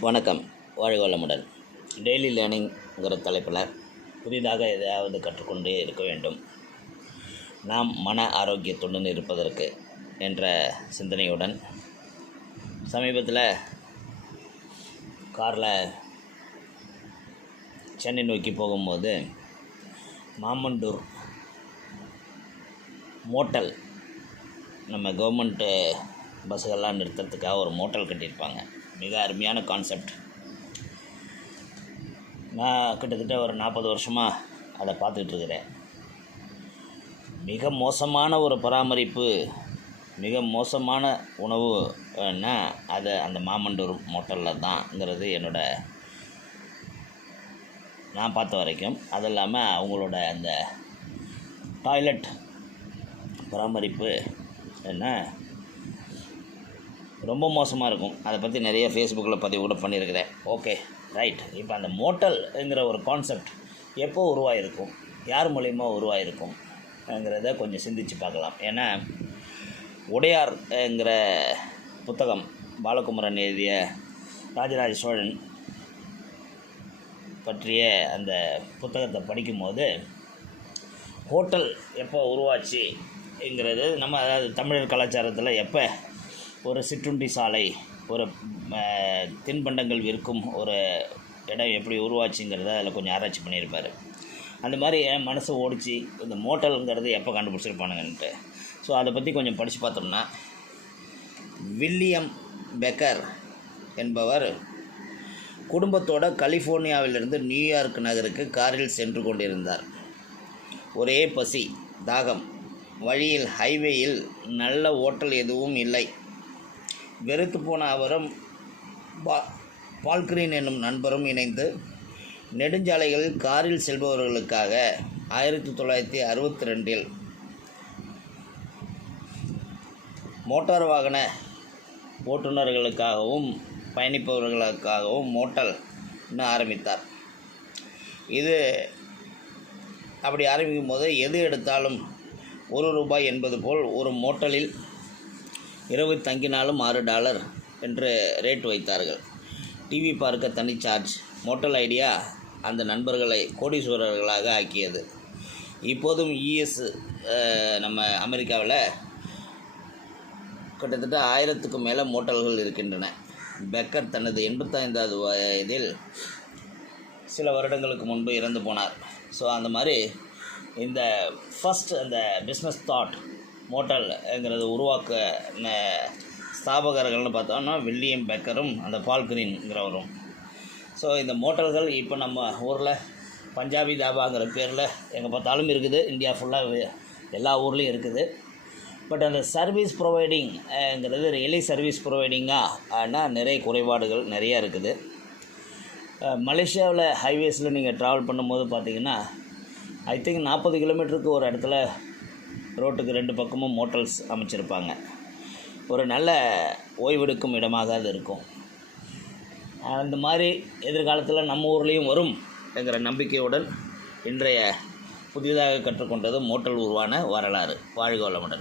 வணக்கம். வாழ்க வளமுடன். டெய்லி லேர்னிங்கிற தலைப்பில் புதிதாக எதையாவது கற்றுக்கொண்டே இருக்க வேண்டும். நாம் மன ஆரோக்கியத்துடன் இருப்பதற்கு என்ற சிந்தனையுடன் சமீபத்தில் காரில் சென்னை நோக்கி போகும்போது மாமண்டூர் மோட்டல் நம்ம கவர்மெண்ட்டு பஸ்ஸுகள்லாம் நிறுத்துறதுக்காக ஒரு மோட்டல் கட்டியிருப்பாங்க. மிக அருமையான கான்செப்ட் நான் கிட்டத்தட்ட ஒரு நாற்பது வருஷமாக அதை பார்த்துக்கிட்டு இருக்கிறேன். மிக மோசமான ஒரு பராமரிப்பு மிக மோசமான உணவுன்னா அதை அந்த மாமண்டூர் மோட்டலில் தான்ங்கிறது என்னோட நான் பார்த்த வரைக்கும். அது இல்லாமல் அவங்களோட அந்த டாய்லெட் பராமரிப்பு என்ன ரொம்ப மோசமாக இருக்கும். அதை பற்றி நிறைய ஃபேஸ்புக்கில் பதிவு கூட பண்ணியிருக்கிறேன் ஓகே ரைட் இப்போ அந்த மோட்டல்ங்கிற ஒரு கான்செப்ட் எப்போ உருவாயிருக்கும்? யார் மூலயமா உருவாயிருக்கும்ங்கிறத கொஞ்சம் சிந்திச்சு பார்க்கலாம். ஏன்னா உடையார்ங்கிற புத்தகம் பாலகுமரன் எழுதிய ராஜராஜ சோழன் பற்றிய அந்த புத்தகத்தை படிக்கும்போது ஹோட்டல் எப்போ உருவாச்சுங்கிறது நம்ம அதாவது தமிழர் கலாச்சாரத்தில் எப்போ ஒரு சிற்றுண்டி சாலை ஒரு தின்பண்டங்கள் விற்கும் ஒரு இடம் எப்படி உருவாச்சுங்கிறத அதில் கொஞ்சம் ஆராய்ச்சி பண்ணியிருப்பார். அந்த மாதிரி என் மனசு ஓடிச்சு இந்த மோட்டலுங்கிறது எப்போ கண்டுபிடிச்சிருப்பானுங்கன்ட்டு. ஸோ அதை பற்றி கொஞ்சம் படித்து பார்த்தோம்னா வில்லியம் பெக்கர் என்பவர் குடும்பத்தோட கலிஃபோர்னியாவிலிருந்து நியூயார்க் நகருக்கு காரில் சென்று கொண்டிருந்தார். ஒரே பசி தாகம். வழியில் ஹைவேயில் நல்ல ஓட்டல் எதுவும் இல்லை. வெறுத்து போன அவரும் பா பால்கிரீன் என்னும் நண்பரும் இணைந்து நெடுஞ்சாலைகளில் காரில் செல்பவர்களுக்காக ஆயிரத்தி தொள்ளாயிரத்தி அறுபத்தி ரெண்டில் மோட்டார் வாகன ஓட்டுநர்களுக்காகவும் பயணிப்பவர்களுக்காகவும் மோட்டல் ஆரம்பித்தார். இது அப்படி ஆரம்பிக்கும் போது எது எடுத்தாலும் ஒரு ரூபாய் என்பது போல் ஒரு மோட்டலில் இரவு தங்கினாலும் ஆறு டாலர் என்று ரேட் வைத்தார்கள். டிவி பார்க்க தனி சார்ஜ் மோட்டல் ஐடியா அந்த நண்பர்களை கோடீஸ்வரர்களாக ஆக்கியது. இப்போதும் இஎஸ் நம்ம அமெரிக்காவில் கிட்டத்தட்ட ஆயிரத்துக்கும் மேலே மோட்டல்கள் இருக்கின்றன. பெக்கர் தனது எண்பத்தைந்தாவது வயதில் சில வருடங்களுக்கு முன்பு இறந்து போனார். ஸோ அந்த மாதிரி இந்த ஃபஸ்ட் அந்த பிஸ்னஸ் தாட் மோட்டல்ங்கிறது உருவாக்க ந- ஸ்தாபகர்கள்னு பார்த்தோம்னா வில்லியம் பெக்கரும் அந்த பால்கிரீன்கிறவரும் ஸோ இந்த மோட்டல்கள் இப்போ நம்ம ஊரில் பஞ்சாபி தாபாங்கிற பேரில் எங்கே பார்த்தாலும் இருக்குது. இந்தியா ஃபுல்லாக எல்லா ஊர்லேயும் இருக்குது. பட் அந்த சர்வீஸ் ப்ரொவைடிங்கிறது ரியலி சர்வீஸ் ப்ரொவைடிங்காக ஆனால் நிறைய குறைபாடுகள் நிறையா இருக்குது. மலேசியாவில் ஹைவேஸில் நீங்கள் ட்ராவல் பண்ணும்போது பார்த்தீங்கன்னா ஐ திங்க் நாற்பது கிலோமீட்டருக்கு ஒரு இடத்துல ரோட்டுக்கு ரெண்டு பக்கமும் மோட்டல்ஸ் அமைச்சிருப்பாங்க. ஒரு நல்ல ஓய்வெடுக்கும் இடமாக அது இருக்கும். அந்த மாதிரி எதிர்காலத்தில் நம்ம ஊர்லேயும் வரும் என்கிற நம்பிக்கையுடன் இன்றைய புதிதாக கற்றுக்கொண்டது மோட்டல் உருவான வரலாறு. வாழ்க வளமுடன்.